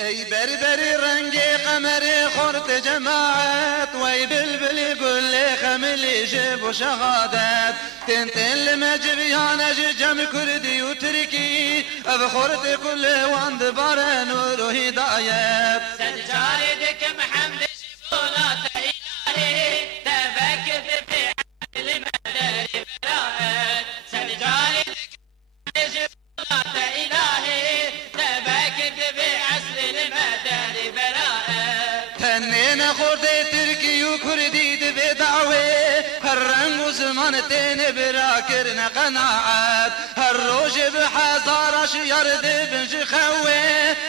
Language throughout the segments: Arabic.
ای بربری رنگی قمری خورت جماعت وی بلبلی گل خملی جب و شغادت تنتل مجریان جم کردی و ترکی اب خورت کل واند بار نور و هدایت سجاری دک محمد جبولات الهی تفكر في عدل المداري براءت سجاری دک محمد جبولات الهی تفكر في عسل المداري براءت تنين خورد تركي و كردي دبي دعوه هر رنگ و زمان تين براكرنا قناعات هر روج بحزار شيار دبن جخوه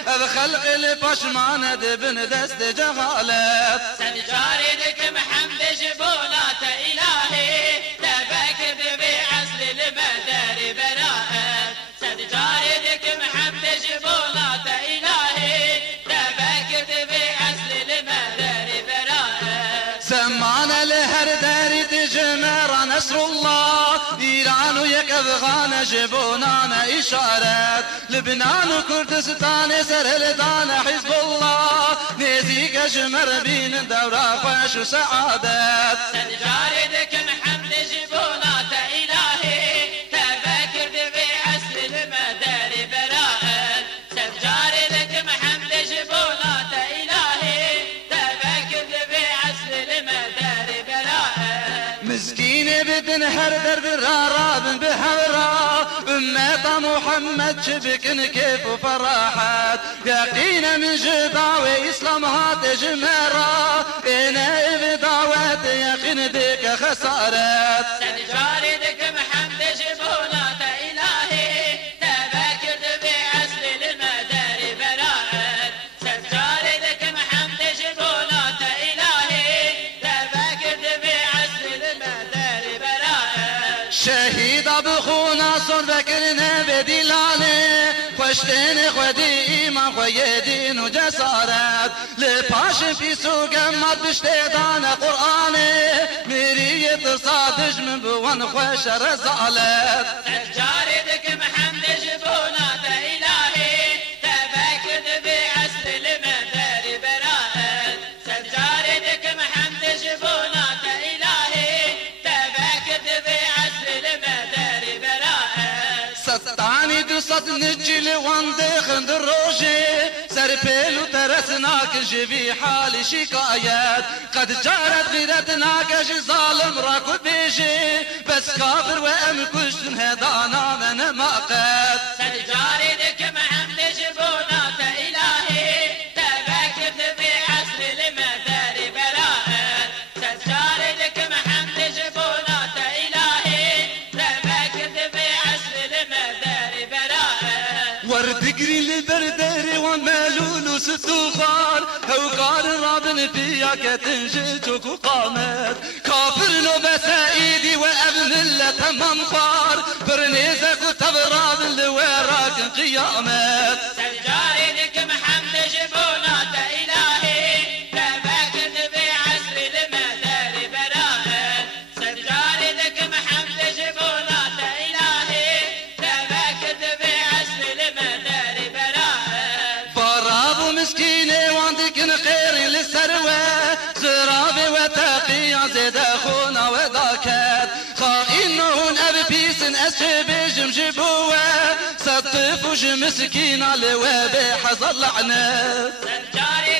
اب خلق البشمان دبن دست جغالات سجاری دک محمد جبولات الهی تفكر في عسل المداري براءت سجاری دک محمد جبولات الهي تفكر في عسل المداري براءت سمان لهر داري تجمر نصر الله إيران ويك أفغان جبونانا إشارات لبنان وكردستان سرهلدان حزب الله نزيك جمر بين دورة خوش وسعادات سجاری دک محمد جبولات الهي تفكر في عسل المداري براءت سجاری دک محمد جبولات الهي تفكر في عسل المداري براءت مسكين بدن هر درب راراب بحورا أمة محمد شبكن كيف وفراحات يقين من جداوي إسلامها تجمرا إنا إبداوات يقين ديك خسارات سجاری دک محمد جبولات الهي تفكر في عسل المداري براءت سجاری دک محمد جبولات الهي تفكر في عسل المداري براءت شهيد بخونا صور ذكرنا بدلانه خوشتين خودي إيمان خويدين وجسارات لباش في سوق مات بشتيدان قرآنه مرية صادج من بوان خوش رزالات سجاری دک محمد جبولات الهي تفكر في عسل المداري براءت سجاری دک محمد جبولات الهي تفكر في عسل المداري براءت ستاني دوست نجيل واندي خند الروجي سربيل وترسناك جبي حالي شكايات قد جارت غيرتناك ظالم راكو بيجي بس كافر وام كشتن هدانا من ماقات سجاری دک محمد جبولات الهي تفكر في عسل المداري براءت سجاری دك محمد جبولات الهي تفكر في عسل المداري براءت وردقري البرداري ومالول وستوخان هوكار رابن فيها كتنجيجك وقامت كافر بسايدي وابن الله تمام خار برنيزك وتبراب اللي وراك قيامات سجاری دك محمد جبولات الهي تفكر في عسل المداري براءت سجاری دك محمد جبولات الهي تفكر في عسل المداري براءت فراب مسكينة وعندك خير للثروة زرابي وتقي زيد أخونا وذاكات خائنون أبي بيسن أسحب جمجبوة سطف وج مسكين على وابي حظل لعنات سجاری